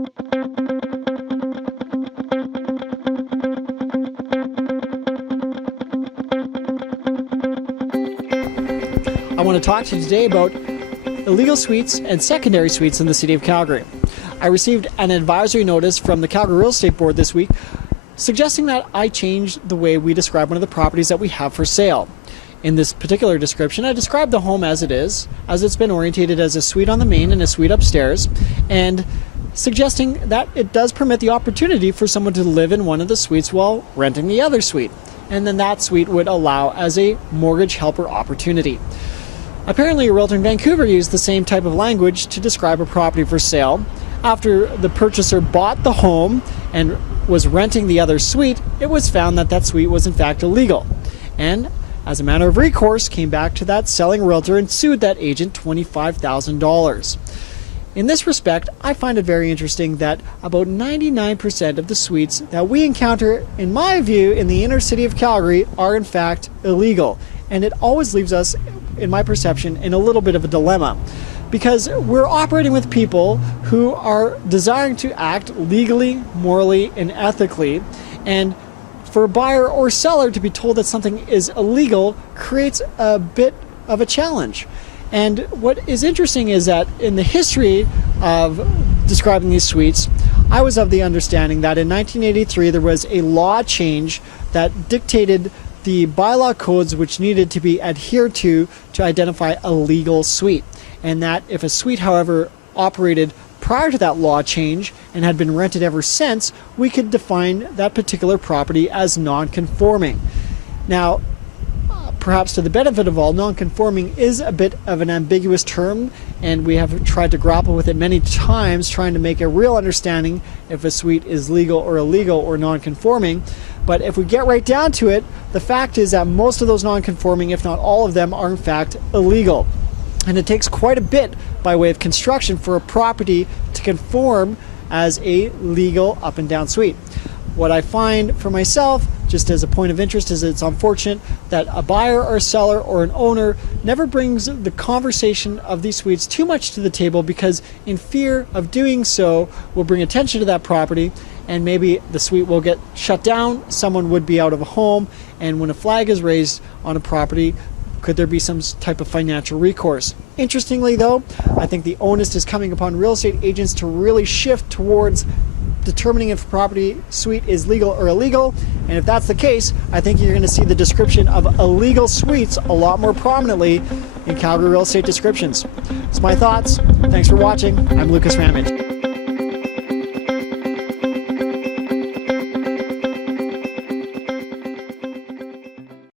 I want to talk to you today about illegal suites and secondary suites in the City of Calgary. I received an advisory notice from the Calgary Real Estate Board this week suggesting that I change the way we describe one of the properties that we have for sale. In this particular description, I describe the home as it is, as it's been orientated as a suite on the main and a suite upstairs, and suggesting that it does permit the opportunity for someone to live in one of the suites while renting the other suite. And then that suite would allow as a mortgage helper opportunity. Apparently, a realtor in Vancouver used the same type of language to describe a property for sale. After the purchaser bought the home and was renting the other suite, it was found that that suite was in fact illegal. And as a matter of recourse, came back to that selling realtor and sued that agent $25,000. In this respect, I find it very interesting that about 99% of the suites that we encounter, in my view, in the inner city of Calgary are in fact illegal. And it always leaves us, in my perception, in a little bit of a dilemma, because we're operating with people who are desiring to act legally, morally, and ethically, and for a buyer or seller to be told that something is illegal creates a bit of a challenge. And what is interesting is that in the history of describing these suites, I was of the understanding that in 1983 there was a law change that dictated the bylaw codes which needed to be adhered to identify a legal suite. And that if a suite, however, operated prior to that law change and had been rented ever since, we could define that particular property as non-conforming. Now, perhaps to the benefit of all, non-conforming is a bit of an ambiguous term, and we have tried to grapple with it many times, trying to make a real understanding if a suite is legal or illegal or non-conforming. But if we get right down to it, the fact is that most of those non-conforming, if not all of them, are in fact illegal. And it takes quite a bit by way of construction for a property to conform as a legal up and down suite. What I find for myself, just as a point of interest, is it's unfortunate that a buyer or seller or an owner never brings the conversation of these suites too much to the table, because in fear of doing so will bring attention to that property, and maybe the suite will get shut down, someone would be out of a home, and when a flag is raised on a property, could there be some type of financial recourse? Interestingly though, I think the onus is coming upon real estate agents to really shift towards determining if a property suite is legal or illegal. And if that's the case, I think you're going to see the description of illegal suites a lot more prominently in Calgary real estate descriptions. It's my thoughts. Thanks for watching. I'm Lucas Ramage.